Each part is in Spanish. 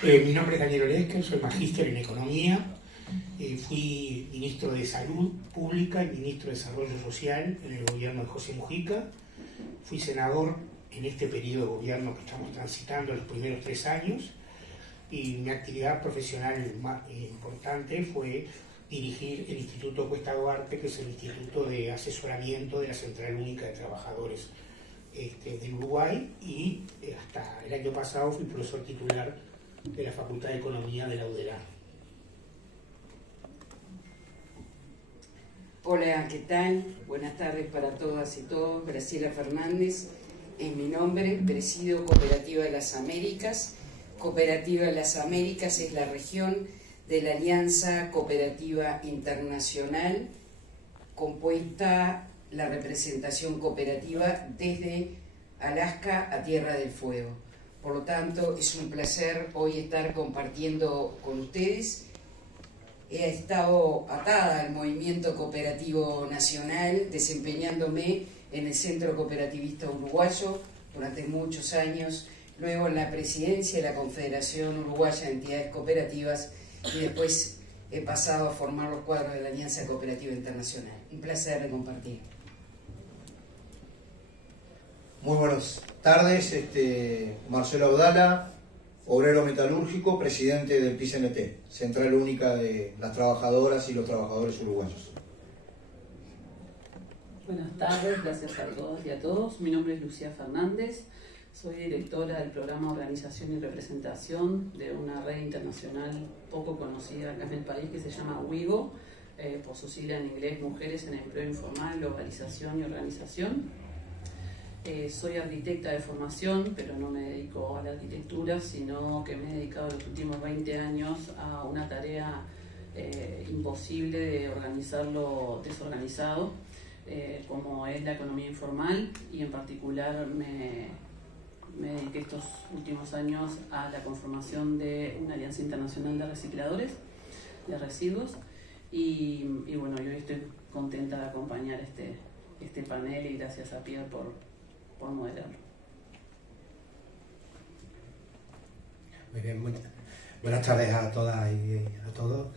Mi nombre es Daniel Olesker, soy magíster en Economía, fui ministro de Salud Pública y ministro de Desarrollo Social en el gobierno de José Mujica, fui senador en este periodo de gobierno que estamos transitando los primeros 3 años, y mi actividad profesional más importante fue dirigir el Instituto Cuesta Duarte, que es el Instituto de Asesoramiento de la Central Única de Trabajadores del Uruguay, y hasta el año pasado fui profesor titular de la Facultad de Economía de la UDELAR. Hola, ¿qué tal? Buenas tardes para todas y todos. Graciela Fernández es mi nombre, presido Cooperativa de las Américas. Cooperativa de las Américas es la región de la Alianza Cooperativa Internacional, compuesta la representación cooperativa desde Alaska a Tierra del Fuego. Por lo tanto, es un placer hoy estar compartiendo con ustedes. He estado atada al movimiento cooperativo nacional, desempeñándome en el Centro Cooperativista Uruguayo durante muchos años, luego en la presidencia de la Confederación Uruguaya de Entidades Cooperativas, y después he pasado a formar los cuadros de la Alianza Cooperativa Internacional. Un placer de compartir. Muy buenas tardes, Marcelo Audala, obrero metalúrgico, presidente del PICNT, Central Única de las Trabajadoras y los Trabajadores Uruguayos. Buenas tardes, gracias a todas y a todos. Mi nombre es Lucía Fernández, soy directora del programa Organización y Representación de una red internacional poco conocida acá en el país que se llama WIGO, por su sigla en inglés, Mujeres en Empleo Informal, Globalización y Organización. Soy arquitecta de formación, pero no me dedico a la arquitectura, sino que me he dedicado los últimos 20 años a una tarea imposible de organizarlo desorganizado, como es la economía informal, y en particular me dediqué estos últimos años a la conformación de una alianza internacional de recicladores de residuos, y bueno, yo estoy contenta de acompañar este panel, y gracias a Pierre por moderarlo. Muy bien, buenas tardes a todas y a todos.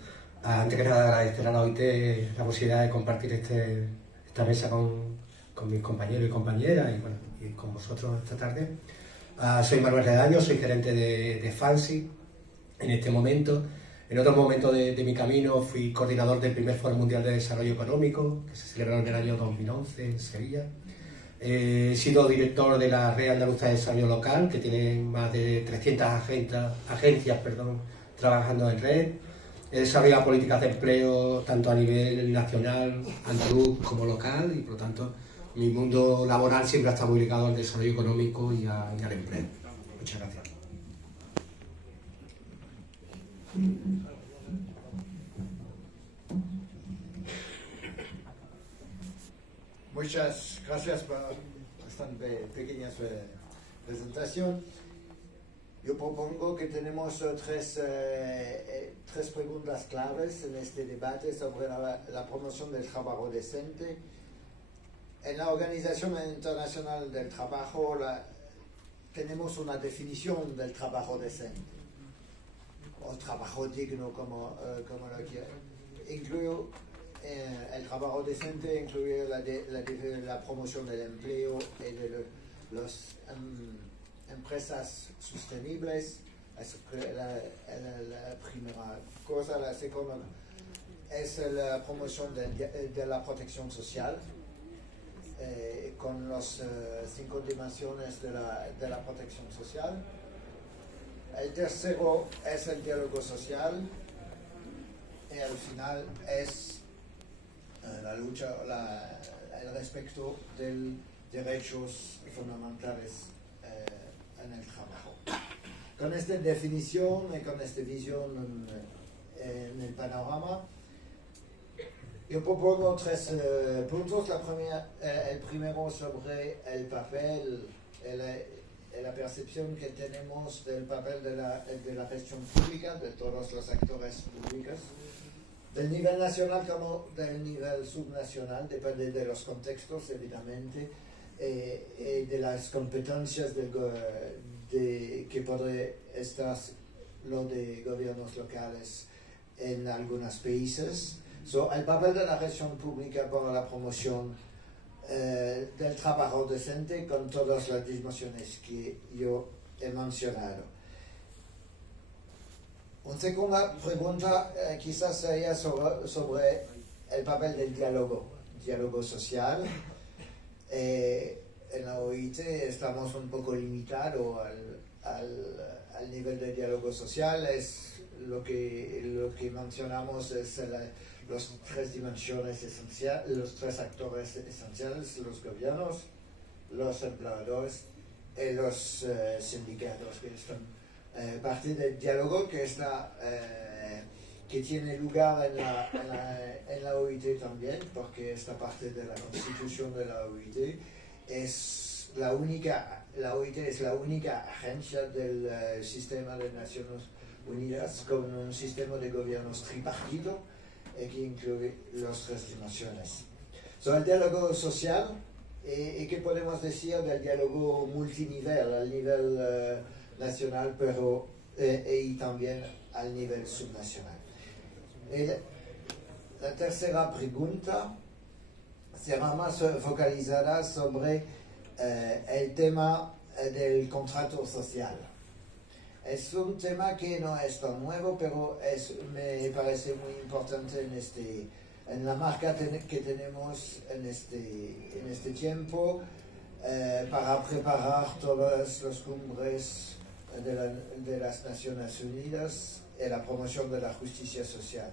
Antes que nada, agradecer a la OIT la posibilidad de compartir esta mesa con mis compañeros y compañeras y con vosotros esta tarde. Soy Manuel Redaño, soy gerente de FANSI en este momento. En otro momento de mi camino fui coordinador del primer Foro Mundial de Desarrollo Económico, que se celebró en el año 2011 en Sevilla. He sido director de la Red Andaluza de Desarrollo Local, que tiene más de 300 agencias trabajando en red. He desarrollado políticas de empleo tanto a nivel nacional, andaluz como local, y por lo tanto mi mundo laboral siempre ha estado muy ligado al desarrollo económico y al empleo. Muchas gracias. Muchas gracias por bastante pequeña presentación. Yo propongo que tenemos tres preguntas claves en este debate sobre la promoción del trabajo decente. En la Organización Internacional del Trabajo tenemos una definición del trabajo decente, o trabajo digno, como lo quiera. El trabajo decente incluye la promoción del empleo y de las empresas sostenibles. Es la primera cosa. La segunda es la promoción de la protección social, con las 5 dimensiones de la protección social. El tercero es el diálogo social, y al final es la lucha, el respecto de derechos fundamentales en el trabajo. Con esta definición y con esta visión en el panorama, yo propongo 3 puntos. El primero sobre el papel y la percepción que tenemos del papel de la gestión pública, de todos los actores públicos, del nivel nacional como del nivel subnacional, depende de los contextos, evidentemente, de las competencias que puede estar lo de gobiernos locales en algunos países. El papel de la gestión pública para la promoción del trabajo decente con todas las dimensiones que yo he mencionado. Una segunda pregunta quizás sería sobre el papel del diálogo social. En la OIT estamos un poco limitados al nivel de diálogo social. Es lo que mencionamos es las tres dimensiones esenciales, los tres actores esenciales: los gobiernos, los empleadores y los sindicatos, que están parte del diálogo que tiene lugar en la OIT también, porque esta parte de la constitución de la OIT la OIT es la única agencia del sistema de Naciones Unidas con un sistema de gobiernos tripartito que incluye las tres dimensiones. El diálogo social, ¿y qué podemos decir del diálogo multinivel, al nivel nacional, pero y también al nivel subnacional? La tercera pregunta será más focalizada sobre el tema del contrato social. Es un tema que no es tan nuevo, pero me parece muy importante en la marca que tenemos en este tiempo para preparar todas las cumbres de las Naciones Unidas y la promoción de la justicia social.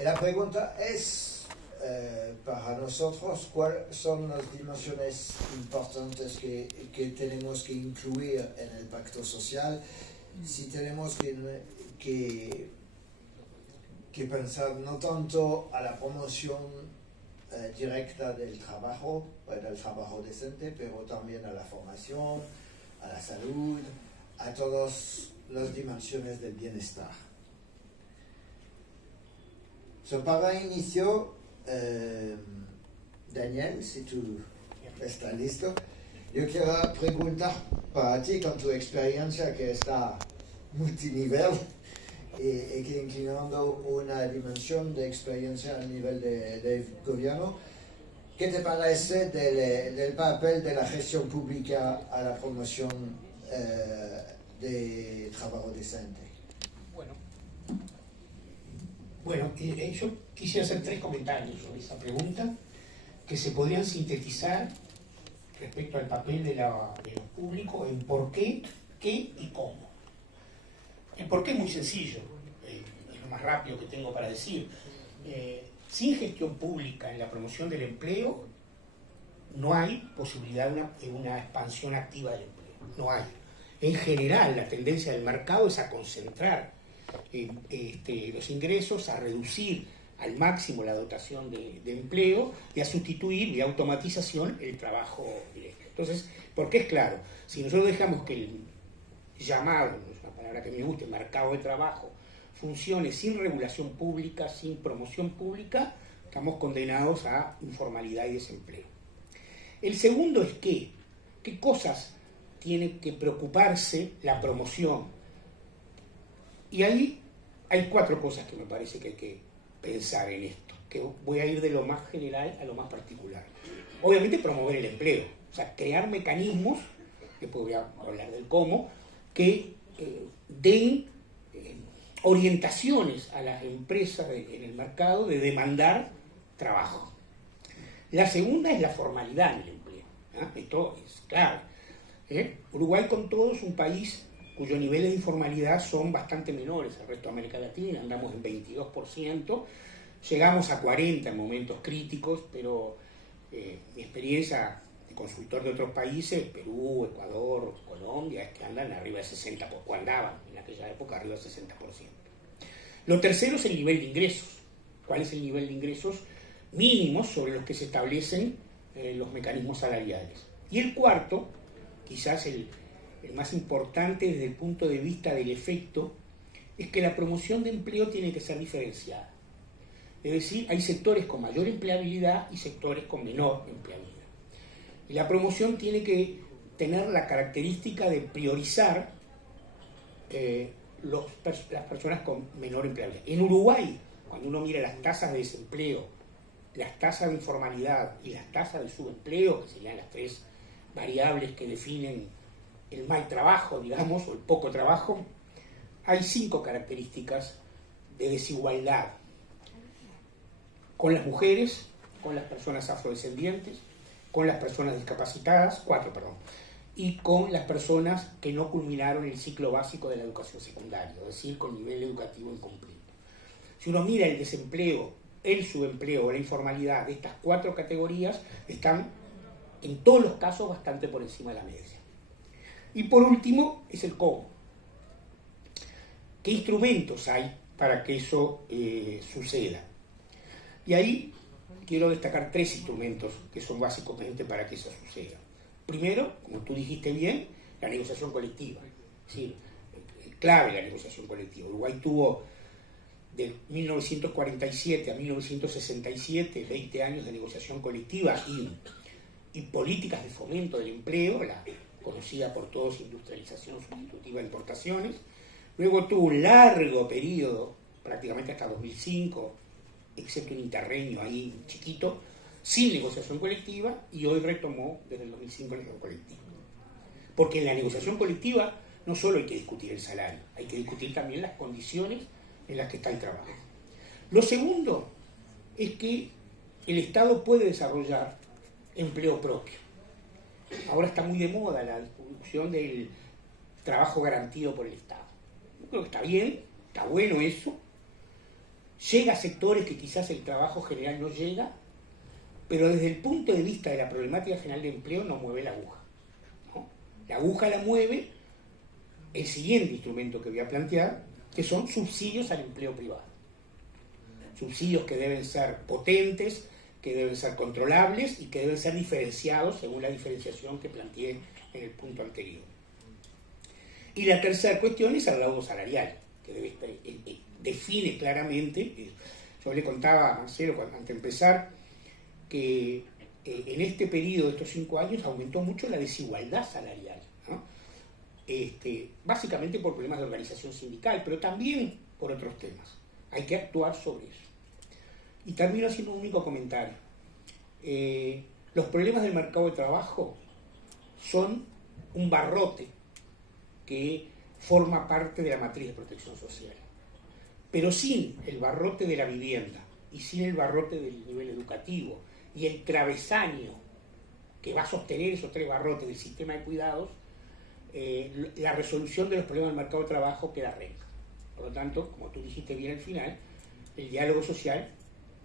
Y la pregunta es, para nosotros, ¿cuáles son las dimensiones importantes que tenemos que incluir en el pacto social? Si tenemos que pensar no tanto a la promoción directa del trabajo decente, pero también a la formación, a la salud, a todas las dimensiones del bienestar. Para inicio, Daniel, si tú estás listo, yo quiero preguntar para ti, con tu experiencia que está multinivel y que inclinando una dimensión de experiencia a nivel de gobierno, ¿qué te parece del papel de la gestión pública a la promoción de trabajo decente? Bueno, yo quisiera hacer 3 comentarios sobre esa pregunta que se podrían sintetizar respecto al papel de lo público en por qué, qué y cómo. El por qué es muy sencillo, es lo más rápido que tengo para decir. Sin gestión pública en la promoción del empleo no hay posibilidad de una expansión activa del empleo, no hay. En general, la tendencia del mercado es a concentrar los ingresos, a reducir al máximo la dotación de empleo y a sustituir vía automatización el trabajo directo. Entonces, porque es claro, si nosotros dejamos que el llamado, no es una palabra que me guste, mercado de trabajo, funcione sin regulación pública, sin promoción pública, estamos condenados a informalidad y desempleo. El segundo es qué cosas tiene que preocuparse la promoción. Y ahí hay 4 cosas que me parece que hay que pensar en esto, que voy a ir de lo más general a lo más particular. Obviamente promover el empleo, o sea, crear mecanismos, después voy a hablar del cómo, que den orientaciones a las empresas en el mercado de demandar trabajo. La segunda es la formalidad en el empleo, esto es clave. Uruguay, con todo, es un país cuyos niveles de informalidad son bastante menores al resto de América Latina, andamos en 22%, llegamos a 40% en momentos críticos, pero mi experiencia de consultor de otros países, Perú, Ecuador, Colombia, es que andan arriba de 60%, o andaban en aquella época arriba del 60%. Lo tercero es el nivel de ingresos. ¿Cuál es el nivel de ingresos mínimos sobre los que se establecen los mecanismos salariales? Y el cuarto, quizás el más importante desde el punto de vista del efecto, es que la promoción de empleo tiene que ser diferenciada. Es decir, hay sectores con mayor empleabilidad y sectores con menor empleabilidad. Y la promoción tiene que tener la característica de priorizar las personas con menor empleabilidad. En Uruguay, cuando uno mira las tasas de desempleo, las tasas de informalidad y las tasas de subempleo, que serían las tres variables que definen el mal trabajo, digamos, o el poco trabajo, hay 5 características de desigualdad con las mujeres, con las personas afrodescendientes, con las personas discapacitadas, 4, perdón, y con las personas que no culminaron el ciclo básico de la educación secundaria, es decir, con nivel educativo incompleto. Si uno mira el desempleo, el subempleo o la informalidad de estas 4 categorías, están en todos los casos bastante por encima de la media. Y por último, es el cómo. ¿Qué instrumentos hay para que eso suceda? Y ahí quiero destacar 3 instrumentos que son básicamente para que eso suceda. Primero, como tú dijiste bien, la negociación colectiva. Es decir, clave la negociación colectiva. Uruguay tuvo de 1947 a 1967 20 años de negociación colectiva y políticas de fomento del empleo, la conocida por todos industrialización sustitutiva de importaciones. Luego tuvo un largo periodo, prácticamente hasta 2005, excepto un interreño ahí chiquito, sin negociación colectiva, y hoy retomó desde el 2005 la negociación colectiva. Porque en la negociación colectiva no solo hay que discutir el salario, hay que discutir también las condiciones en las que está el trabajo. Lo segundo es que el Estado puede desarrollar empleo propio. Ahora está muy de moda la discusión del trabajo garantido por el Estado. Yo creo que está bien, está bueno eso. Llega a sectores que quizás el trabajo general no llega, pero desde el punto de vista de la problemática general de empleo no mueve la aguja, ¿no? La aguja la mueve el siguiente instrumento que voy a plantear, que son subsidios al empleo privado. Subsidios que deben ser potentes, que deben ser controlables y que deben ser diferenciados según la diferenciación que planteé en el punto anterior. Y la tercera cuestión es el laudo salarial, que define claramente. Yo le contaba a Marcelo antes de empezar que en este periodo de estos 5 años aumentó mucho la desigualdad salarial, ¿no? Básicamente por problemas de organización sindical, pero también por otros temas. Hay que actuar sobre eso. Y termino haciendo un único comentario. Los problemas del mercado de trabajo son un barrote que forma parte de la matriz de protección social. Pero sin el barrote de la vivienda y sin el barrote del nivel educativo y el travesaño que va a sostener esos 3 barrotes del sistema de cuidados, la resolución de los problemas del mercado de trabajo queda renca. Por lo tanto, como tú dijiste bien al final, el diálogo social,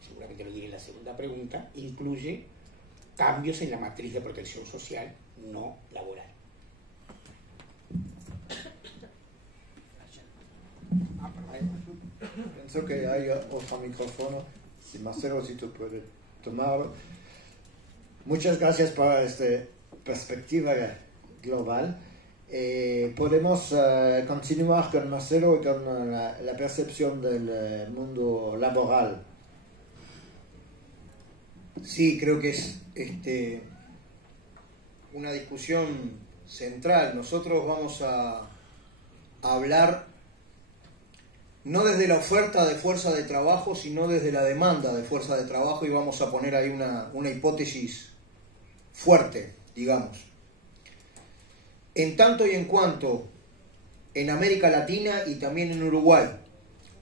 seguramente lo diré en la segunda pregunta, incluye cambios en la matriz de protección social no laboral. Pienso que hay otro micrófono. Si Marcelo, si tú puedes tomarlo. Muchas gracias por esta perspectiva global. Podemos continuar con Marcelo y con la percepción del mundo laboral. Sí, creo que es una discusión central. Nosotros vamos a hablar no desde la oferta de fuerza de trabajo, sino desde la demanda de fuerza de trabajo, y vamos a poner ahí una hipótesis fuerte, digamos. En tanto y en cuanto en América Latina y también en Uruguay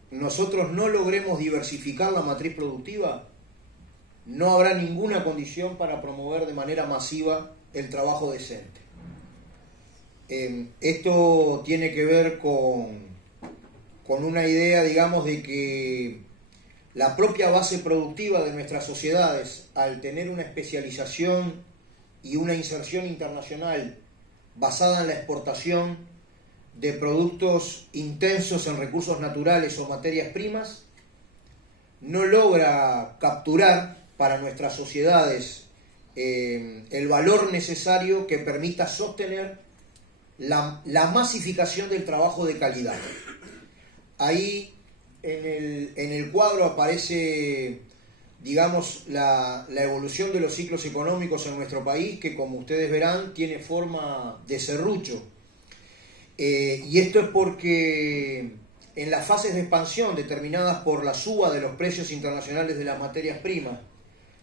nosotros no logremos diversificar la matriz productiva, no habrá ninguna condición para promover de manera masiva el trabajo decente. Esto tiene que ver con una idea, digamos, de que la propia base productiva de nuestras sociedades, al tener una especialización y una inserción internacional basada en la exportación de productos intensos en recursos naturales o materias primas, no logra capturar para nuestras sociedades el valor necesario que permita sostener la masificación del trabajo de calidad. Ahí en el cuadro aparece, digamos, la evolución de los ciclos económicos en nuestro país, que como ustedes verán tiene forma de serrucho. Y esto es porque en las fases de expansión determinadas por la suba de los precios internacionales de las materias primas,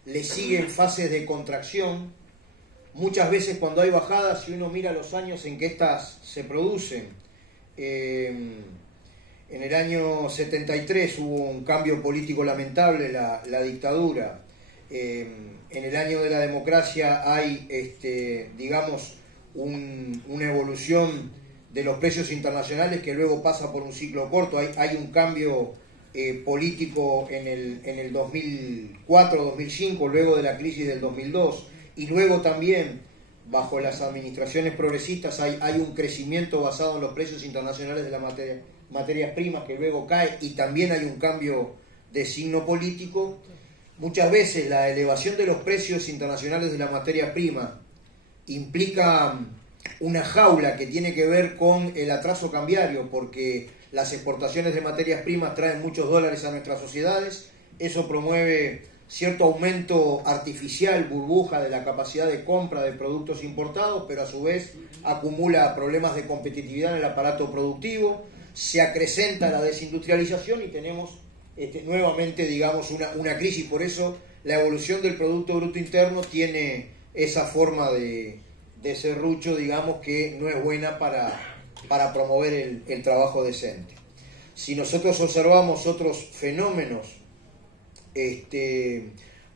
le siguen fases de contracción. Muchas veces cuando hay bajadas, si uno mira los años en que estas se producen, en el año 73 hubo un cambio político lamentable, la dictadura. En el año de la democracia hay, digamos, una evolución de los precios internacionales que luego pasa por un ciclo corto. Hay un cambio político en el 2004-2005, luego de la crisis del 2002, y luego también bajo las administraciones progresistas hay un crecimiento basado en los precios internacionales de las materias primas que luego cae, y también hay un cambio de signo político. Muchas veces la elevación de los precios internacionales de las materias primas implica una jaula que tiene que ver con el atraso cambiario, porque las exportaciones de materias primas traen muchos dólares a nuestras sociedades. Eso promueve cierto aumento artificial, burbuja de la capacidad de compra de productos importados, pero a su vez acumula problemas de competitividad en el aparato productivo, se acrecenta la desindustrialización y tenemos nuevamente, digamos, una crisis. Por eso la evolución del Producto Bruto Interno tiene esa forma de serrucho, digamos, que no es buena para promover el trabajo decente. Si nosotros observamos otros fenómenos,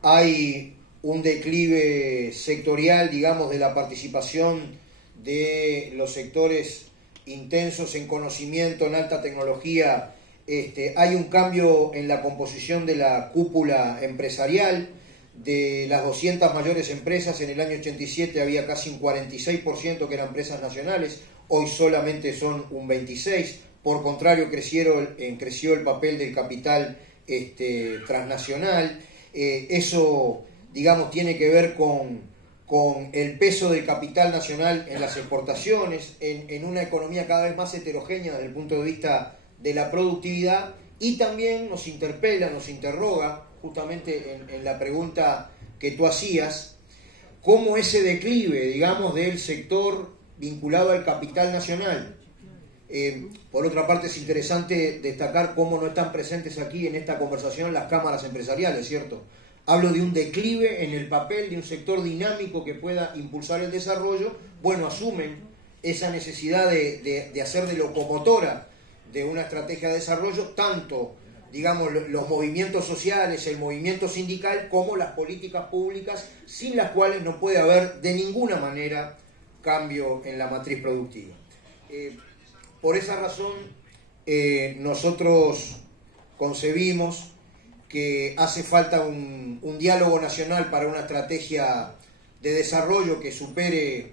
hay un declive sectorial, digamos, de la participación de los sectores intensos en conocimiento, en alta tecnología. Hay un cambio en la composición de la cúpula empresarial. De las 200 mayores empresas en el año 87 había casi un 46% que eran empresas nacionales, hoy solamente son un 26%. Por contrario, creció el papel del capital transnacional. Eso, digamos, tiene que ver con el peso del capital nacional en las exportaciones, en una economía cada vez más heterogénea desde el punto de vista de la productividad, y también nos interpela, nos interroga, justamente en la pregunta que tú hacías, cómo ese declive, digamos, del sector vinculado al capital nacional. Por otra parte, es interesante destacar cómo no están presentes aquí en esta conversación las cámaras empresariales, ¿cierto? Hablo de un declive en el papel de un sector dinámico que pueda impulsar el desarrollo. Bueno, asumen esa necesidad de hacer de locomotora de una estrategia de desarrollo, tanto, digamos, los movimientos sociales, el movimiento sindical, como las políticas públicas, sin las cuales no puede haber de ninguna manera cambio en la matriz productiva. Por esa razón, nosotros concebimos que hace falta un diálogo nacional para una estrategia de desarrollo que supere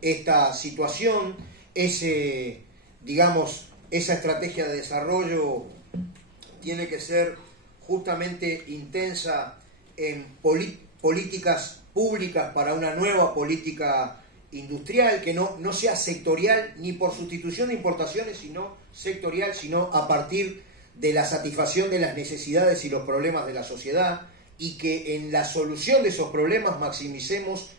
esta situación. Esa estrategia de desarrollo tiene que ser justamente intensa en políticas públicas para una nueva política industrial que no sea sectorial ni por sustitución de importaciones, sino sectorial, sino a partir de la satisfacción de las necesidades y los problemas de la sociedad, y que en la solución de esos problemas maximicemos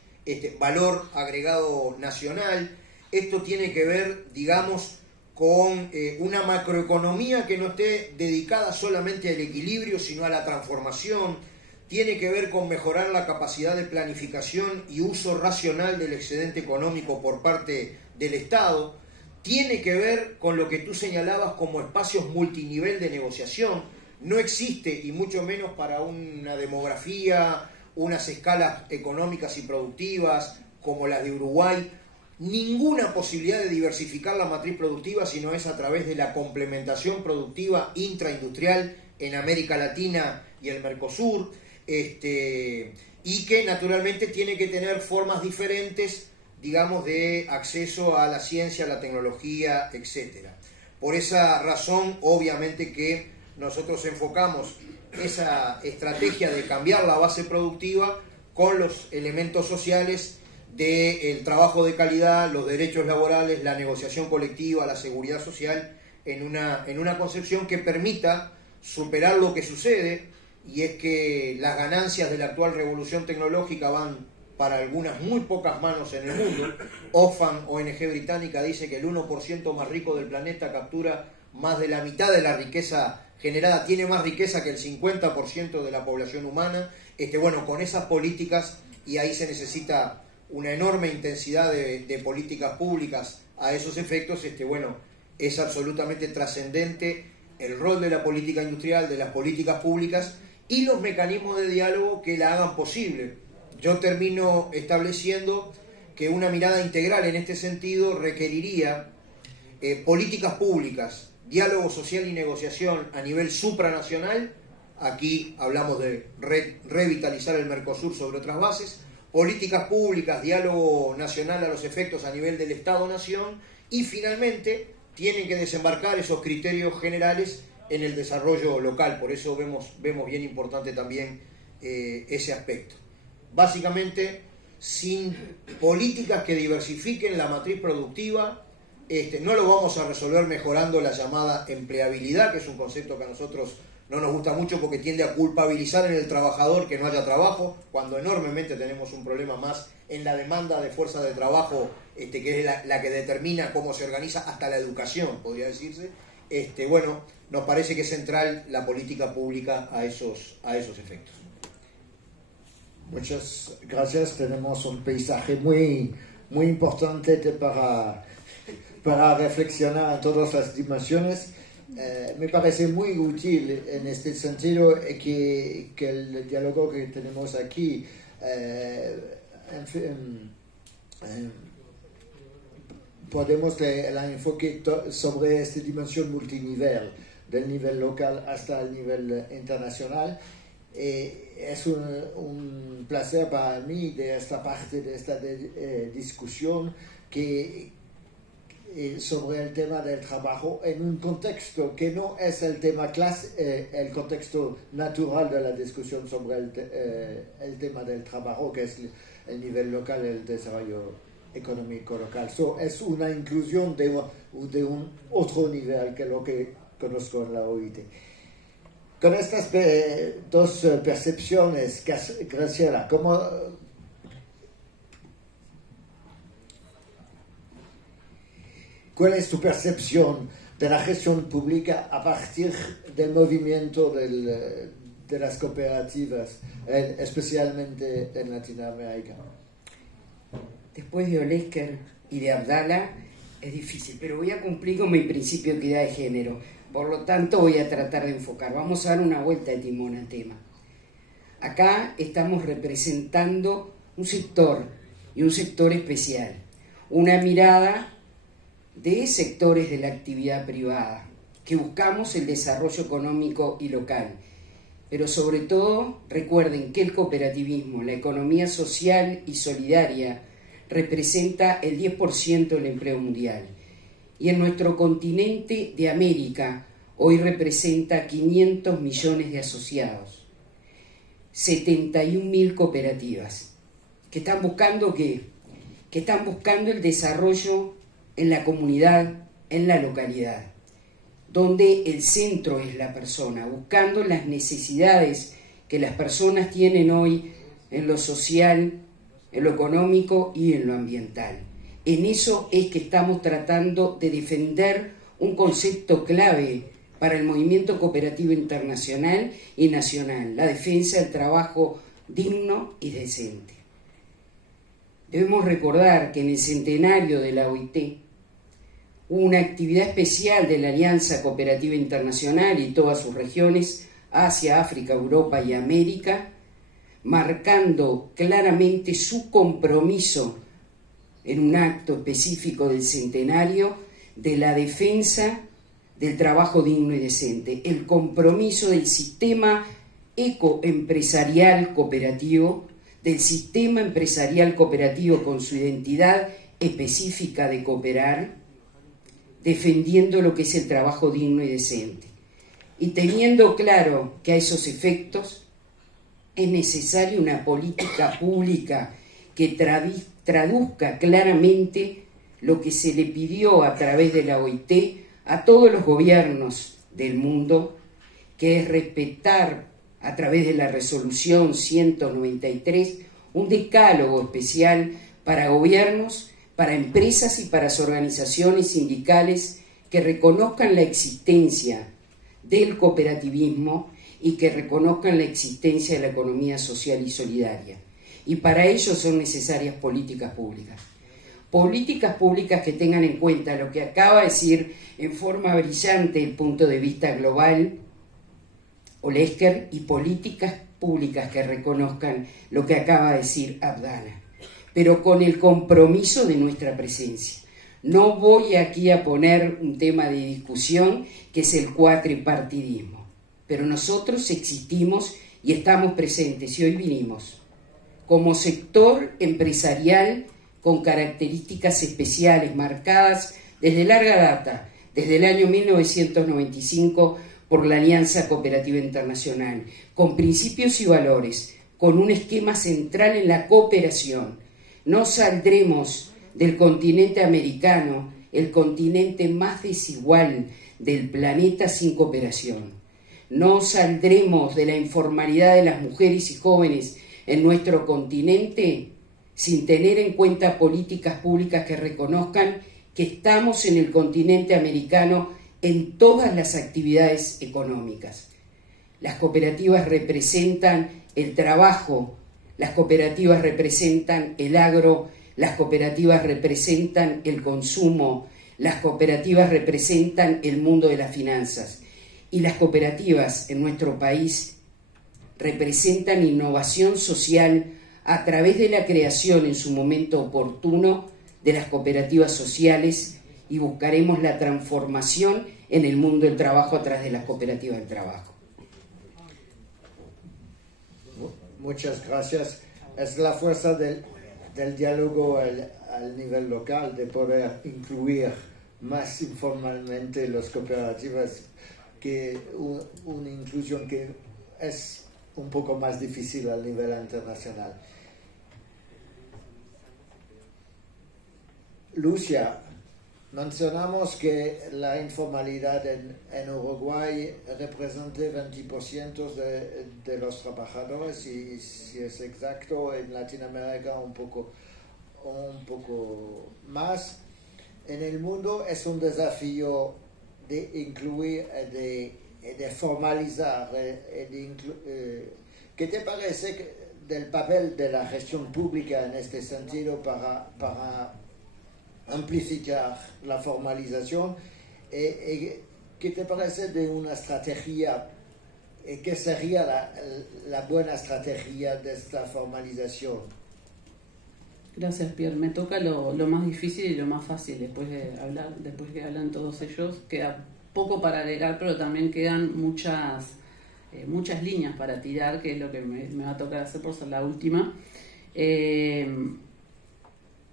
valor agregado nacional. Esto tiene que ver, digamos, con una macroeconomía que no esté dedicada solamente al equilibrio, sino a la transformación. Tiene que ver con mejorar la capacidad de planificación y uso racional del excedente económico por parte del Estado. Tiene que ver con lo que tú señalabas como espacios multinivel de negociación. No existe, y mucho menos para una demografía, unas escalas económicas y productivas como las de Uruguay, ninguna posibilidad de diversificar la matriz productiva, sino es a través de la complementación productiva intraindustrial en América Latina y el Mercosur, y que naturalmente tiene que tener formas diferentes, digamos, de acceso a la ciencia, a la tecnología, etc. Por esa razón, obviamente que nosotros enfocamos esa estrategia de cambiar la base productiva con los elementos sociales del trabajo de calidad, los derechos laborales, la negociación colectiva, la seguridad social, en una concepción que permita superar lo que sucede, y es que las ganancias de la actual revolución tecnológica van para algunas muy pocas manos en el mundo. Oxfam, ONG británica, dice que el 1% más rico del planeta captura más de la mitad de la riqueza generada, tiene más riqueza que el 50% de la población humana. Bueno, con esas políticas, y ahí se necesita una enorme intensidad de políticas públicas a esos efectos, bueno, es absolutamente trascendente el rol de la política industrial, de las políticas públicas y los mecanismos de diálogo que la hagan posible. Yo termino estableciendo que una mirada integral en este sentido requeriría políticas públicas, diálogo social y negociación a nivel supranacional. Aquí hablamos de revitalizar el Mercosur sobre otras bases, políticas públicas, diálogo nacional a los efectos a nivel del Estado-Nación, y finalmente tienen que desembarcar esos criterios generales en el desarrollo local. Por eso vemos bien importante también ese aspecto. Básicamente, sin políticas que diversifiquen la matriz productiva, no lo vamos a resolver mejorando la llamada empleabilidad, que es un concepto que a nosotros no nos gusta mucho porque tiende a culpabilizar en el trabajador que no haya trabajo, cuando enormemente tenemos un problema más en la demanda de fuerza de trabajo, que es la que determina cómo se organiza hasta la educación, podría decirse. Bueno, nos parece que es central la política pública a esos efectos. Muchas gracias. Tenemos un paisaje muy importante para reflexionar en todas las dimensiones. Me parece muy útil en este sentido que el diálogo que tenemos aquí podemos el enfoque sobre esta dimensión multinivel, del nivel local hasta el nivel internacional. Es un placer para mí de esta parte de esta discusión sobre el tema del trabajo en un contexto que no es el tema el contexto natural de la discusión sobre el tema del trabajo, que es el nivel local, el desarrollo económico local. Es una inclusión de un otro nivel que lo que conozco en la OIT. Con estas dos percepciones, Graciela, ¿cuál es tu percepción de la gestión pública a partir del movimiento de las cooperativas, especialmente en Latinoamérica? Después de Olesker y de Abdala es difícil, pero voy a cumplir con mi principio de equidad de género. Por lo tanto, voy a tratar de enfocar. Vamos a dar una vuelta de timón al tema. Acá estamos representando un sector y un sector especial. Una mirada de sectores de la actividad privada, que buscamos el desarrollo económico y local. Pero sobre todo, recuerden que el cooperativismo, la economía social y solidaria, representa el 10% del empleo mundial. Y en nuestro continente de América, hoy representa 500 millones de asociados, 71.000 cooperativas, que están buscando ¿qué? Que están buscando el desarrollo en la comunidad, en la localidad, donde el centro es la persona, buscando las necesidades que las personas tienen hoy en lo social, en lo económico y en lo ambiental. En eso es que estamos tratando de defender un concepto clave para el movimiento cooperativo internacional y nacional, la defensa del trabajo digno y decente. Debemos recordar que en el centenario de la OIT hubo una actividad especial de la Alianza Cooperativa Internacional y todas sus regiones, Asia, África, Europa y América, marcando claramente su compromiso en un acto específico del centenario de la defensa del trabajo digno y decente, el compromiso del sistema ecoempresarial cooperativo, del sistema empresarial cooperativo con su identidad específica de cooperar, defendiendo lo que es el trabajo digno y decente. Y teniendo claro que a esos efectos es necesaria una política pública que traduzca claramente lo que se le pidió a través de la OIT a todos los gobiernos del mundo, que es respetar a través de la resolución 193 un decálogo especial para gobiernos, para empresas y para las organizaciones sindicales que reconozcan la existencia del cooperativismo y que reconozcan la existencia de la economía social y solidaria. Y para ello son necesarias políticas públicas. Políticas públicas que tengan en cuenta lo que acaba de decir en forma brillante el punto de vista global Olesker, y políticas públicas que reconozcan lo que acaba de decir Abdala, pero con el compromiso de nuestra presencia. No voy aquí a poner un tema de discusión que es el cuatripartidismo, pero nosotros existimos y estamos presentes, y hoy vinimos como sector empresarial con características especiales marcadas desde larga data, desde el año 1995 por la Alianza Cooperativa Internacional, con principios y valores, con un esquema central en la cooperación. No saldremos del continente americano, el continente más desigual del planeta, sin cooperación. No saldremos de la informalidad de las mujeres y jóvenes en nuestro continente sin tener en cuenta políticas públicas que reconozcan que estamos en el continente americano en todas las actividades económicas. Las cooperativas representan el trabajo, las cooperativas representan el agro, las cooperativas representan el consumo, las cooperativas representan el mundo de las finanzas. Y las cooperativas en nuestro país representan innovación social a través de la creación en su momento oportuno de las cooperativas sociales, y buscaremos la transformación en el mundo del trabajo a través de las cooperativas del trabajo. Muchas gracias. Es la fuerza del diálogo al nivel local, de poder incluir más informalmente las cooperativas, que una inclusión que es un poco más difícil a nivel internacional. Lucia, mencionamos que la informalidad en Uruguay representa 20% de los trabajadores, y si es exacto, en Latinoamérica un poco más. En el mundo es un desafío de incluir, de formalizar. ¿Qué te parece del papel de la gestión pública en este sentido para amplificar la formalización? ¿Qué te parece de una estrategia? ¿Qué sería la buena estrategia de esta formalización? Gracias, Pierre. Me toca lo más difícil y lo más fácil después que hablan todos ellos. Queda poco para agregar, pero también quedan muchas líneas para tirar, que es lo que me va a tocar hacer por ser la última.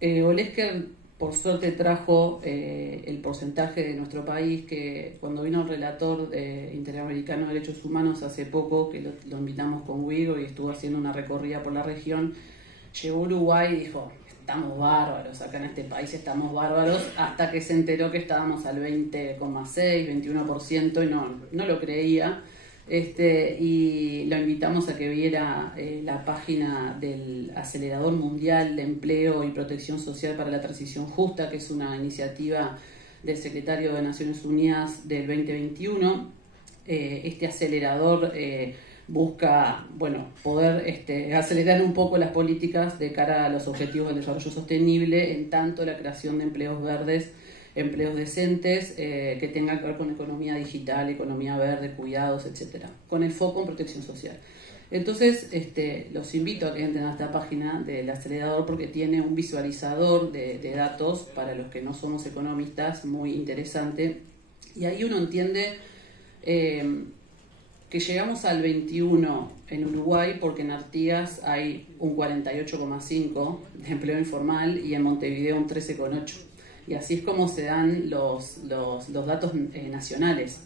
Olesker, por suerte, trajo el porcentaje de nuestro país, que cuando vino el relator interamericano de derechos humanos hace poco, que lo invitamos con Wigo y estuvo haciendo una recorrida por la región, llegó a Uruguay y dijo: estamos bárbaros, acá en este país estamos bárbaros, hasta que se enteró que estábamos al 20,6, 21%, y no lo creía. Y lo invitamos a que viera la página del Acelerador Mundial de Empleo y Protección Social para la Transición Justa, que es una iniciativa del Secretario de Naciones Unidas del 2021. Este acelerador busca poder acelerar un poco las políticas de cara a los objetivos del desarrollo sostenible, en tanto la creación de empleos verdes, empleos decentes, que tengan que ver con economía digital, economía verde, cuidados, etcétera, con el foco en protección social. Entonces, los invito a que entren a esta página del acelerador, porque tiene un visualizador de datos para los que no somos economistas muy interesante, y ahí uno entiende que llegamos al 21 en Uruguay porque en Artigas hay un 48,5 de empleo informal y en Montevideo un 13,8. Y así es como se dan los datos nacionales.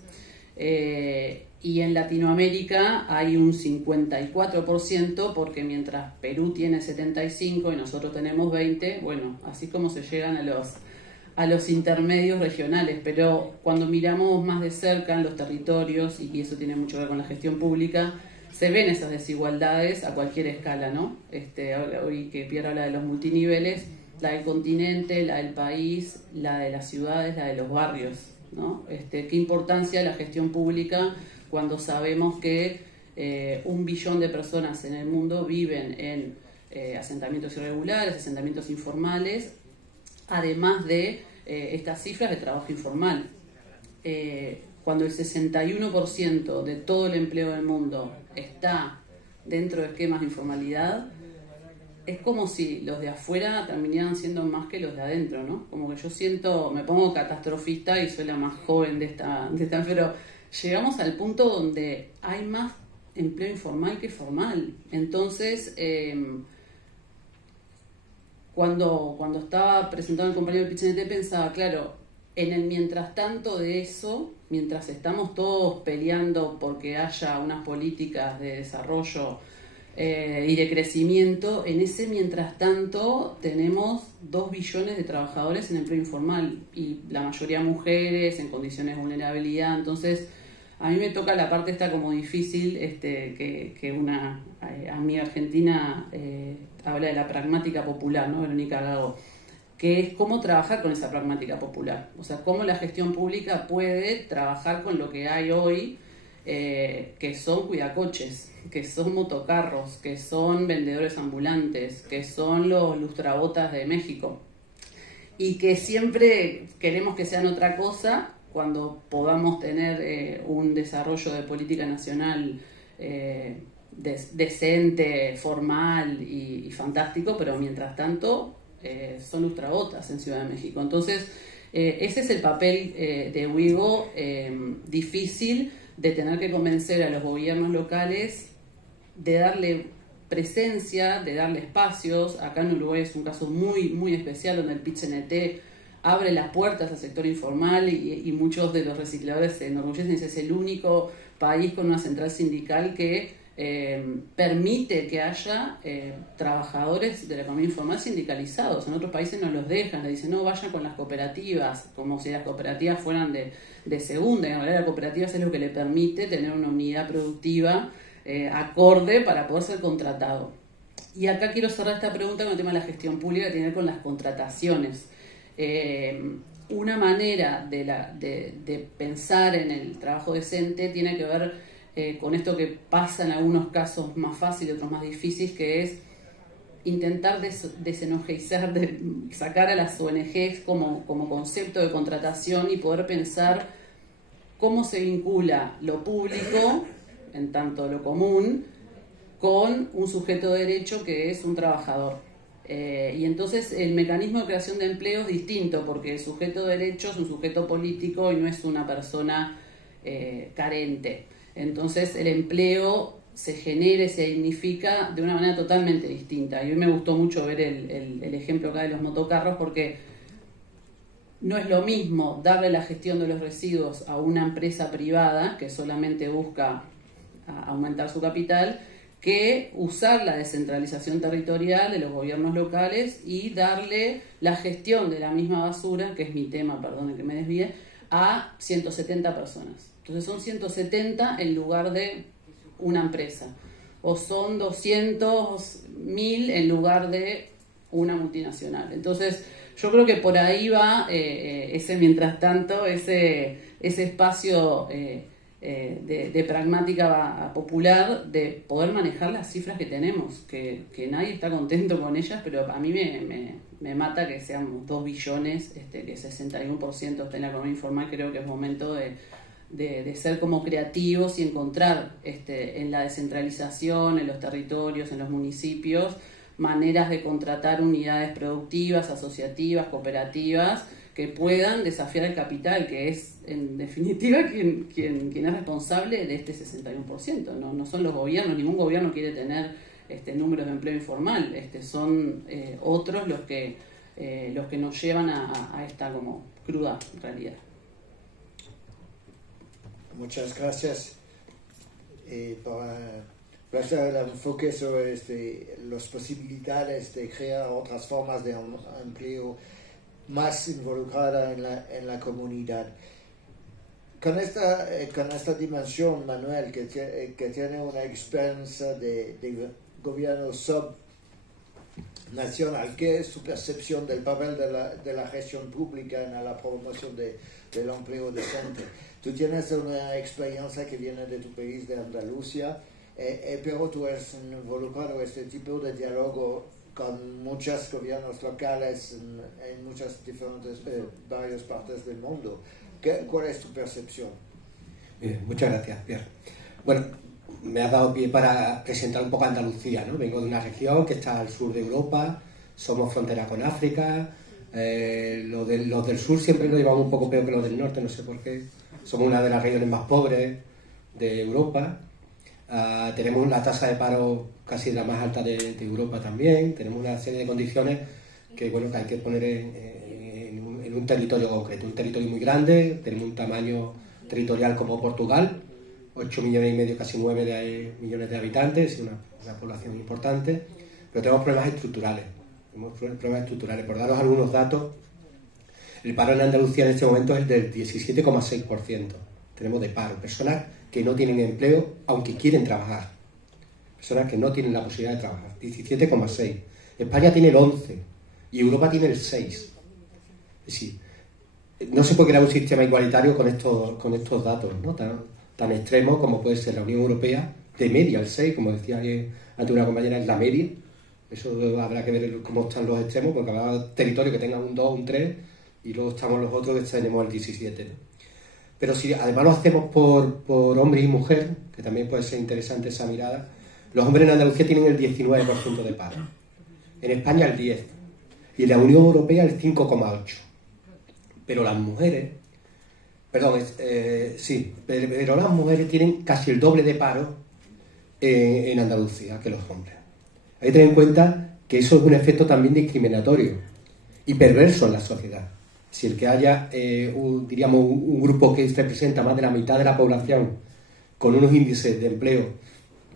Y en Latinoamérica hay un 54%, porque mientras Perú tiene 75 y nosotros tenemos 20, bueno, así como se llegan a los intermedios regionales. Pero cuando miramos más de cerca en los territorios, y eso tiene mucho que ver con la gestión pública, se ven esas desigualdades a cualquier escala, ¿no? Hoy que Pierre habla de los multiniveles, la del continente, la del país, la de las ciudades, la de los barrios, ¿no? Qué importancia la gestión pública cuando sabemos que 1 billón de personas en el mundo viven en asentamientos irregulares, asentamientos informales, además de estas cifras de trabajo informal. Cuando el 61% de todo el empleo del mundo está dentro de esquemas de informalidad, es como si los de afuera terminaran siendo más que los de adentro, ¿no? Como que yo siento, me pongo catastrofista y soy la más joven de esta pero llegamos al punto donde hay más empleo informal que formal. Entonces, cuando estaba presentando el compañero del PIT-CNT pensaba, claro, en el mientras tanto de eso, mientras estamos todos peleando porque haya unas políticas de desarrollo y de crecimiento, en ese mientras tanto tenemos 2 billones de trabajadores en empleo informal y la mayoría mujeres en condiciones de vulnerabilidad. Entonces a mí me toca la parte esta como difícil, que una amiga argentina habla de la pragmática popular, ¿no? Verónica Gago, que es cómo trabajar con esa pragmática popular, o sea, cómo la gestión pública puede trabajar con lo que hay hoy, que son cuidacoches, que son motocarros, que son vendedores ambulantes, que son los lustrabotas de México, y que siempre queremos que sean otra cosa cuando podamos tener un desarrollo de política nacional decente, formal y fantástico, pero mientras tanto son lustrabotas en Ciudad de México. Entonces, ese es el papel de Uigo, difícil, de tener que convencer a los gobiernos locales de darle presencia, de darle espacios. Acá en Uruguay es un caso muy, muy especial donde el PIT-CNT abre las puertas al sector informal y muchos de los recicladores se enorgullecen. Es el único país con una central sindical que permite que haya trabajadores de la economía informal sindicalizados. En otros países no los dejan, le dicen no, vayan con las cooperativas, como si las cooperativas fueran de segunda. En realidad, las cooperativas es lo que le permite tener una unidad productiva acorde para poder ser contratado. Y acá quiero cerrar esta pregunta con el tema de la gestión pública que tiene que ver con las contrataciones. Una manera de pensar en el trabajo decente tiene que ver con esto que pasa en algunos casos más fácil y otros más difíciles, que es intentar desenojeizar, sacar a las ONGs como concepto de contratación y poder pensar cómo se vincula lo público, en tanto lo común, con un sujeto de derecho que es un trabajador. Y entonces el mecanismo de creación de empleo es distinto, porque el sujeto de derecho es un sujeto político y no es una persona carente. Entonces el empleo se genera y se dignifica de una manera totalmente distinta. Y hoy me gustó mucho ver el ejemplo acá de los motocarros, porque no es lo mismo darle la gestión de los residuos a una empresa privada que solamente busca aumentar su capital, que usar la descentralización territorial de los gobiernos locales y darle la gestión de la misma basura, que es mi tema, perdón que me desvíe, a 170 personas. Entonces son 170 en lugar de una empresa, o son 200.000 en lugar de una multinacional. Entonces yo creo que por ahí va mientras tanto, ese espacio de pragmática popular, de poder manejar las cifras que tenemos, que nadie está contento con ellas, pero a mí me mata que sean 2 billones, que 61% está en la economía informal. Creo que es momento de ser como creativos y encontrar en la descentralización, en los territorios, en los municipios, maneras de contratar unidades productivas, asociativas, cooperativas, que puedan desafiar el capital, que es en definitiva quien es responsable de este 61%. No son los gobiernos, ningún gobierno quiere tener números de empleo informal, son otros los que nos llevan a esta como cruda realidad. Muchas gracias por hacer el enfoque sobre las posibilidades de crear otras formas de empleo más involucrada en la comunidad. con esta dimensión, Manuel, que tiene una experiencia de gobierno subnacional, ¿qué es tu percepción del papel de la gestión pública en la promoción del empleo decente? Tú tienes una experiencia que viene de tu país, de Andalucía, pero tú has involucrado en este tipo de diálogo con muchos gobiernos locales en muchas diferentes, varias partes del mundo. ¿Cuál es tu percepción? Bien, muchas gracias, Pierre. Bueno, me has dado pie para presentar un poco a Andalucía, ¿no? Vengo de una región que está al sur de Europa, somos frontera con África, los del sur siempre lo llevamos un poco peor que los del norte, no sé por qué. Somos una de las regiones más pobres de Europa. Tenemos la tasa de paro casi la más alta de Europa también. Tenemos una serie de condiciones que, bueno, que hay que poner en un territorio concreto. Un territorio muy grande, tenemos un tamaño territorial como Portugal, 8 millones y medio, casi 9 millones de habitantes, una población importante, pero tenemos problemas estructurales. Por daros algunos datos, el paro en Andalucía en este momento es del 17,6%. Tenemos de paro, personas que no tienen empleo aunque quieren trabajar, personas que no tienen la posibilidad de trabajar, 17,6%. España tiene el 11% y Europa tiene el 6%. Es decir, no se puede crear un sistema igualitario con estos datos, ¿no? tan extremos como puede ser la Unión Europea, de media, el 6%, como decía antes una compañera, es la media. Eso habrá que ver cómo están los extremos, porque habrá territorios que tengan un 2, un 3, y luego estamos los otros que tenemos el 17%, ¿no? Pero si además lo hacemos por hombre y mujer, que también puede ser interesante esa mirada, los hombres en Andalucía tienen el 19% de paro, en España el 10%, y en la Unión Europea el 5,8%. Pero las mujeres, pero las mujeres tienen casi el doble de paro en Andalucía que los hombres. Hay que tener en cuenta que eso es un efecto también discriminatorio y perverso en la sociedad. Si el que haya, un grupo que representa más de la mitad de la población con unos índices de empleo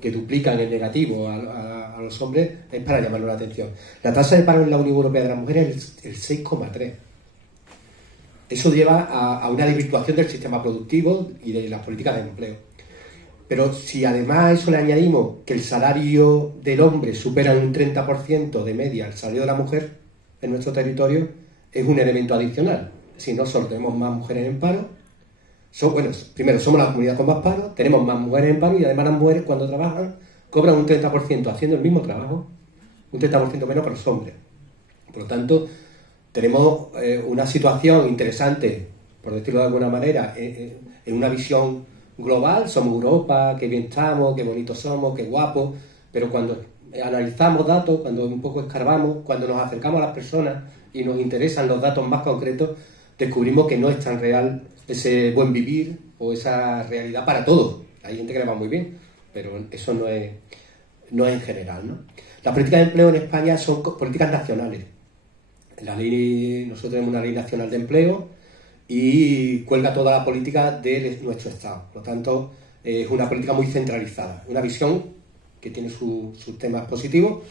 que duplican en negativo a los hombres, es para llamarnos la atención. La tasa de paro en la Unión Europea de las mujeres es el 6,3%. Eso lleva a una desvirtuación del sistema productivo y de las políticas de empleo. Pero si además a eso le añadimos que el salario del hombre supera en un 30% de media el salario de la mujer en nuestro territorio, es un elemento adicional. Si no solo tenemos más mujeres en paro, primero somos la comunidad con más paro, tenemos más mujeres en paro y además las mujeres cuando trabajan cobran un 30% haciendo el mismo trabajo, un 30% menos que los hombres. Por lo tanto, tenemos una situación interesante, por decirlo de alguna manera, en una visión global. Somos Europa, qué bien estamos, qué bonitos somos, qué guapos, pero cuando analizamos datos, cuando un poco escarbamos, cuando nos acercamos a las personas y nos interesan los datos más concretos, descubrimos que no es tan real ese buen vivir o esa realidad para todos. Hay gente que le va muy bien, pero eso no es en general, ¿no? Las políticas de empleo en España son políticas nacionales. Nosotros tenemos una ley nacional de empleo y cuelga toda la política de nuestro Estado. Por lo tanto, es una política muy centralizada, una visión que tiene sus temas positivos,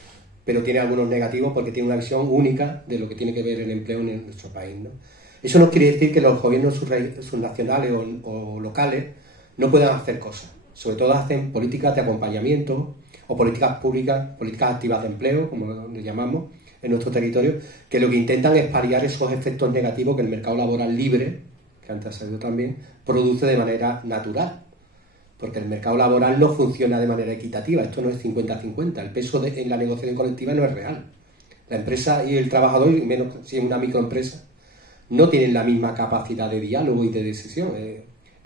pero tiene algunos negativos porque tiene una visión única de lo que tiene que ver el empleo en nuestro país, ¿no? Eso no quiere decir que los gobiernos subnacionales o locales no puedan hacer cosas. Sobre todo hacen políticas de acompañamiento o políticas públicas, políticas activas de empleo, como le llamamos, en nuestro territorio, que lo que intentan es paliar esos efectos negativos que el mercado laboral libre, que antes ha salido también, produce de manera natural. Porque el mercado laboral no funciona de manera equitativa, esto no es 50-50, el peso en la negociación colectiva no es real. La empresa y el trabajador, y menos si es una microempresa, no tienen la misma capacidad de diálogo y de decisión.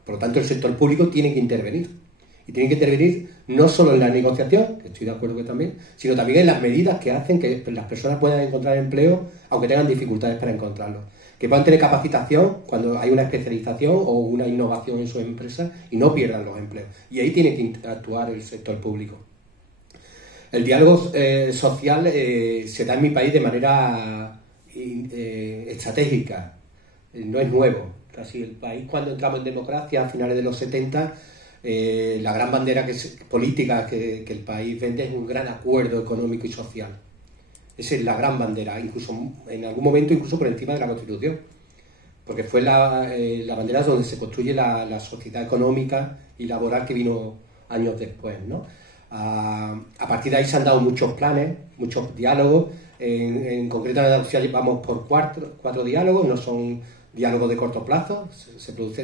Por lo tanto, el sector público tiene que intervenir. Y tiene que intervenir no solo en la negociación, que estoy de acuerdo que también, sino también en las medidas que hacen que las personas puedan encontrar empleo, aunque tengan dificultades para encontrarlo. Que puedan tener capacitación cuando hay una especialización o una innovación en sus empresas y no pierdan los empleos. Y ahí tiene que actuar el sector público. El diálogo social se da en mi país de manera estratégica, no es nuevo. Casi el país, cuando entramos en democracia a finales de los 70, la gran bandera política que el país vende es un gran acuerdo económico y social. Esa es la gran bandera, incluso en algún momento incluso por encima de la Constitución. porque fue la bandera donde se construye la sociedad económica y laboral que vino años después, ¿no? A partir de ahí se han dado muchos planes, muchos diálogos. En concreto en Andalucía vamos por cuatro diálogos, no son diálogos de corto plazo,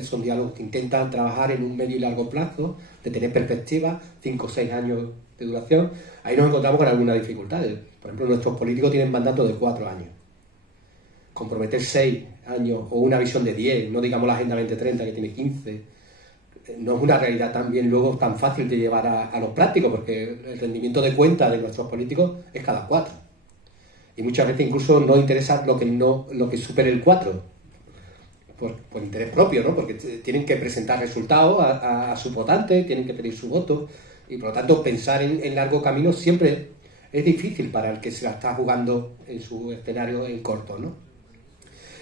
son diálogos que intentan trabajar en un medio y largo plazo, de tener perspectiva, 5 o 6 años de duración. Ahí nos encontramos con algunas dificultades. Por ejemplo, nuestros políticos tienen mandato de 4 años. Comprometer 6 años o una visión de 10, no digamos la Agenda 2030 que tiene 15, no es una realidad también luego tan fácil de llevar a los prácticos, porque el rendimiento de cuenta de nuestros políticos es cada 4. Y muchas veces incluso no interesa lo que supere el 4, por interés propio, ¿no? Porque tienen que presentar resultados a sus votantes, tienen que pedir su voto, y por lo tanto pensar en largo camino siempre es difícil para el que se la está jugando en su escenario en corto, ¿no?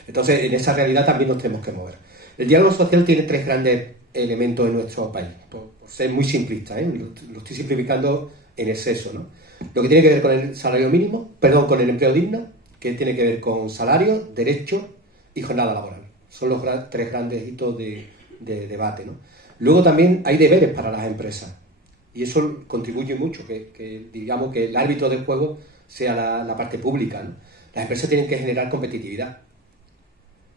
Entonces, en esa realidad también nos tenemos que mover. El diálogo social tiene 3 grandes elementos en nuestro país, por ser muy simplista, ¿eh? Lo estoy simplificando en exceso, ¿no? Lo que tiene que ver con el salario mínimo, con el empleo digno, que tiene que ver con salario, derecho y jornada laboral. Son los 3 grandes hitos de debate, ¿no? Luego también hay deberes para las empresas, y eso contribuye mucho, que digamos que el árbitro del juego sea la parte pública, ¿no? Las empresas tienen que generar competitividad,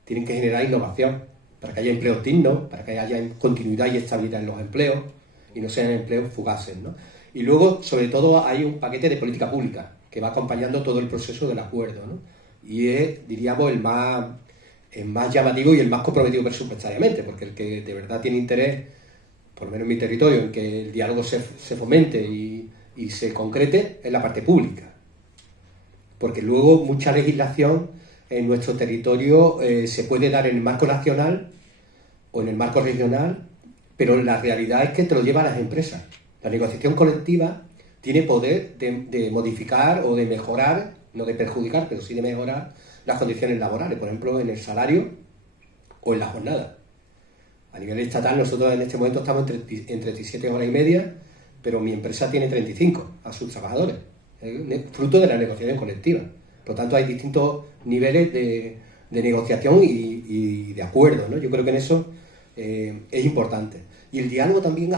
tienen que generar innovación, para que haya empleos dignos, para que haya continuidad y estabilidad en los empleos, y no sean empleos fugaces, ¿no? Y luego, sobre todo, hay un paquete de política pública que va acompañando todo el proceso del acuerdo, ¿no? Y es, diríamos, el más llamativo y el más comprometido presupuestariamente, porque el que de verdad tiene interés, por lo menos en mi territorio, en que el diálogo se fomente y se concrete, es la parte pública. Porque luego mucha legislación en nuestro territorio se puede dar en el marco nacional o en el marco regional, pero la realidad es que te lo llevan las empresas. La negociación colectiva tiene poder de modificar o de mejorar, no de perjudicar, pero sí de mejorar las condiciones laborales, por ejemplo, en el salario o en la jornada. A nivel estatal, nosotros en este momento estamos en 37 horas y media, pero mi empresa tiene 35 a sus trabajadores, fruto de la negociación colectiva. Por lo tanto, hay distintos niveles de negociación y de acuerdo, ¿no? Yo creo que en eso es importante. Y el diálogo también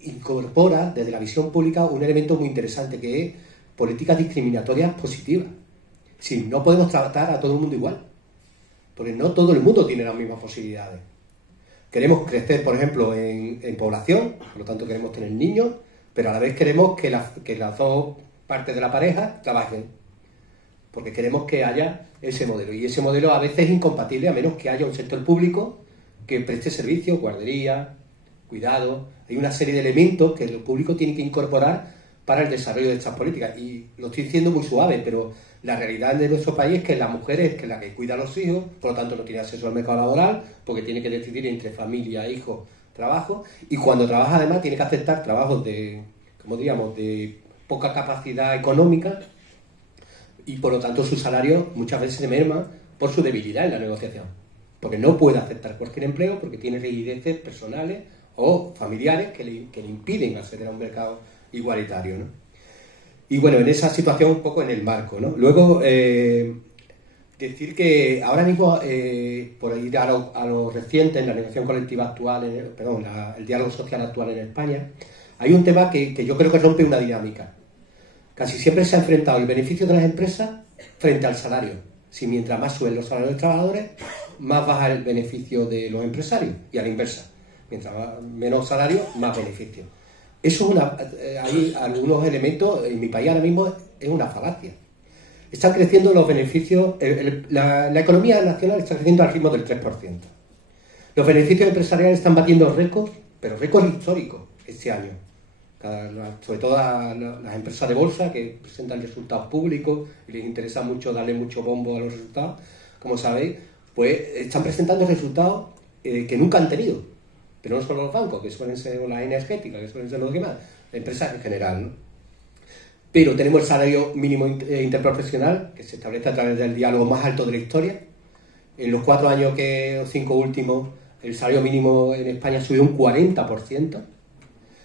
incorpora, desde la visión pública, un elemento muy interesante, que es políticas discriminatorias positivas. Sí, no podemos tratar a todo el mundo igual, porque no todo el mundo tiene las mismas posibilidades. Queremos crecer, por ejemplo, en población, por lo tanto queremos tener niños, pero a la vez queremos que las dos partes de la pareja trabajen, porque queremos que haya ese modelo, y ese modelo a veces es incompatible a menos que haya un sector público que preste servicio, guardería, cuidado. Hay una serie de elementos que el público tiene que incorporar para el desarrollo de estas políticas, y lo estoy diciendo muy suave, pero la realidad de nuestro país es que la mujer es la que cuida a los hijos, por lo tanto no tiene acceso al mercado laboral, porque tiene que decidir entre familia, hijos, trabajo, y cuando trabaja además tiene que aceptar trabajos de poca capacidad económica, y por lo tanto su salario muchas veces se merma por su debilidad en la negociación, porque no puede aceptar cualquier empleo, porque tiene rigideces personales o familiares que le impiden acceder a un mercado igualitario, ¿no? Y bueno, en esa situación un poco en el marco, ¿no? Luego, decir que ahora mismo, por ir a lo reciente, en la negociación colectiva actual, el diálogo social actual en España, hay un tema que yo creo que rompe una dinámica. Casi siempre se ha enfrentado el beneficio de las empresas frente al salario. Si mientras más suben los salarios de los trabajadores, más baja el beneficio de los empresarios, y a la inversa. Mientras menos salario, más beneficio. Eso hay algunos elementos, en mi país ahora mismo es una falacia. Están creciendo los beneficios, la economía nacional está creciendo al ritmo del 3%. Los beneficios empresariales están batiendo récords, pero récords históricos este año. Sobre todo las empresas de bolsa que presentan resultados públicos y les interesa mucho darle mucho bombo a los resultados, como sabéis, pues están presentando resultados que nunca han tenido. Pero no solo los bancos, que suelen ser las energéticas, que suelen ser los demás, empresas en general, ¿no? Pero tenemos el salario mínimo interprofesional, que se establece a través del diálogo más alto de la historia. En los 4 años o 5 últimos, el salario mínimo en España subió un 40%.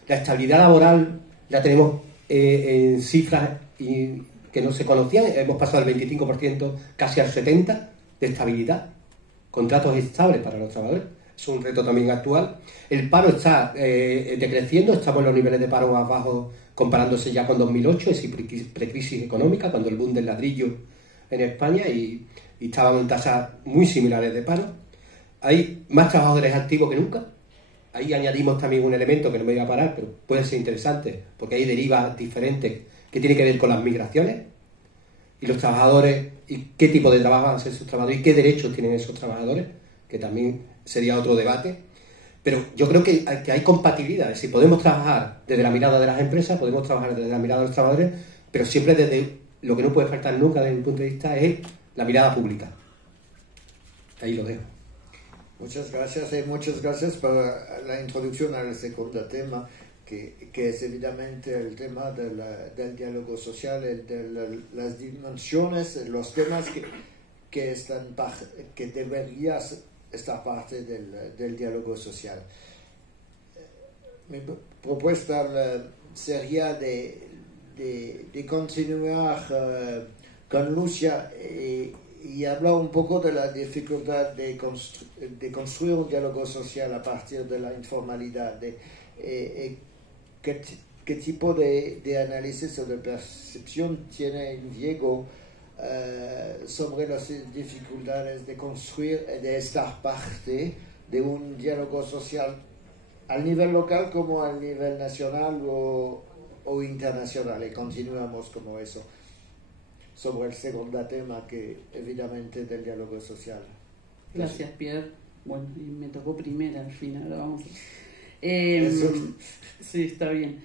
La estabilidad laboral la tenemos en cifras que no se conocían. Hemos pasado del 25% casi al 70% de estabilidad. contratos estables para los trabajadores. Es un reto también actual. El paro está decreciendo, estamos en los niveles de paro más bajos comparándose ya con 2008, es precrisis económica, cuando el boom del ladrillo en España, y estábamos en tasas muy similares de paro. Hay más trabajadores activos que nunca. Ahí añadimos también un elemento que no me voy a parar, pero puede ser interesante, porque hay derivas diferentes que tienen que ver con las migraciones y los trabajadores, y qué tipo de trabajo van a hacer esos trabajadores y qué derechos tienen esos trabajadores, que también sería otro debate. Pero yo creo que hay compatibilidad. Si podemos trabajar desde la mirada de las empresas, podemos trabajar desde la mirada de los trabajadores, pero siempre desde lo que no puede faltar nunca desde mi punto de vista es la mirada pública. Ahí lo dejo. Muchas gracias y muchas gracias por la introducción al segundo tema, que es evidentemente el tema del diálogo social, las dimensiones, los temas que deberían estar parte del diálogo social. Mi propuesta sería de continuar con Lucia y hablar un poco de la dificultad de construir un diálogo social a partir de la informalidad, qué tipo de análisis o de percepción tiene Diego sobre las dificultades de construir, de estar parte de un diálogo social al nivel local como al nivel nacional o internacional, y continuamos como eso sobre el segundo tema, que evidentemente del diálogo social. Gracias, Pierre. Bueno, y me tocó primera al final, vamos. Sí, está bien.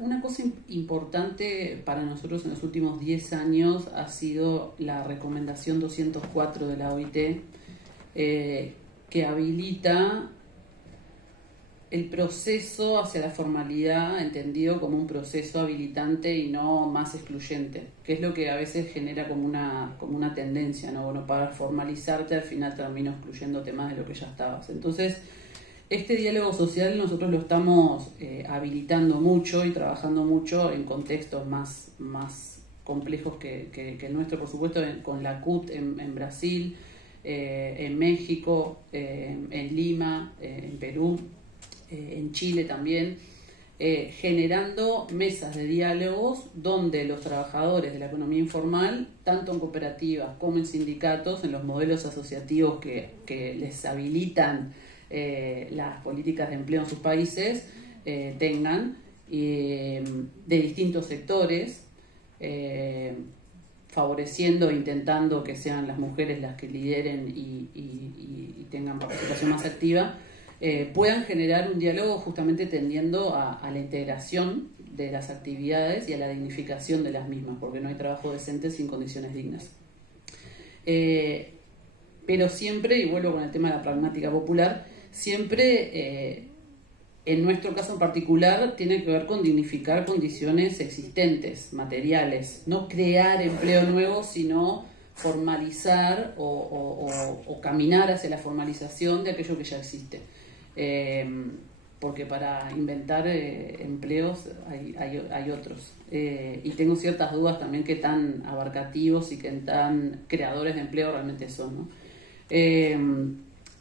Una cosa importante para nosotros en los últimos 10 años ha sido la recomendación 204 de la OIT, que habilita el proceso hacia la formalidad entendido como un proceso habilitante y no más excluyente, que es lo que a veces genera como una tendencia, ¿no? Bueno, para formalizarte al final termino excluyéndote más de lo que ya estabas. Entonces, este diálogo social nosotros lo estamos habilitando mucho y trabajando mucho en contextos más complejos que el nuestro, por supuesto, con la CUT en Brasil, en México, en Lima, en Perú, en Chile también, generando mesas de diálogos donde los trabajadores de la economía informal, tanto en cooperativas como en sindicatos, en los modelos asociativos que les habilitan las políticas de empleo en sus países, tengan de distintos sectores, favoreciendo, intentando que sean las mujeres las que lideren y tengan participación más activa, puedan generar un diálogo justamente tendiendo a la integración de las actividades y a la dignificación de las mismas, porque no hay trabajo decente sin condiciones dignas. Pero siempre, y vuelvo con el tema de la pragmática popular, siempre, en nuestro caso en particular, tiene que ver con dignificar condiciones existentes, materiales, no crear empleo nuevo, sino formalizar o caminar hacia la formalización de aquello que ya existe. Porque para inventar empleos hay otros. Y tengo ciertas dudas también qué tan abarcativos y qué tan creadores de empleo realmente son, ¿no?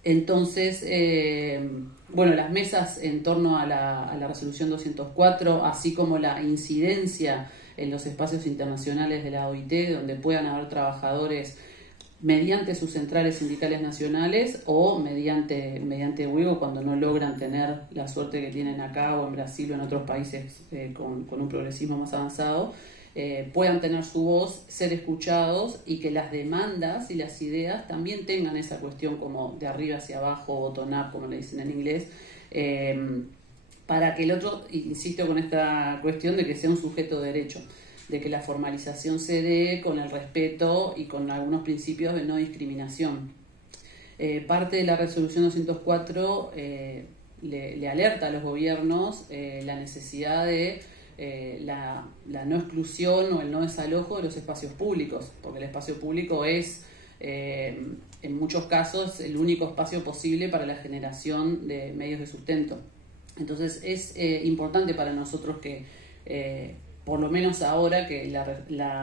Entonces, bueno, las mesas en torno a la resolución 204, así como la incidencia en los espacios internacionales de la OIT, donde puedan haber trabajadores mediante sus centrales sindicales nacionales o mediante huelga cuando no logran tener la suerte que tienen acá o en Brasil o en otros países con un progresismo más avanzado, puedan tener su voz, ser escuchados y que las demandas y las ideas también tengan esa cuestión como de arriba hacia abajo, bottom-up, como le dicen en inglés, para que el otro, insisto con esta cuestión de que sea un sujeto de derecho, de que la formalización se dé con el respeto y con algunos principios de no discriminación. Parte de la resolución 204 le alerta a los gobiernos la necesidad de la no exclusión o el no desalojo de los espacios públicos, porque el espacio público es, en muchos casos, el único espacio posible para la generación de medios de sustento. Entonces es importante para nosotros que, por lo menos ahora que la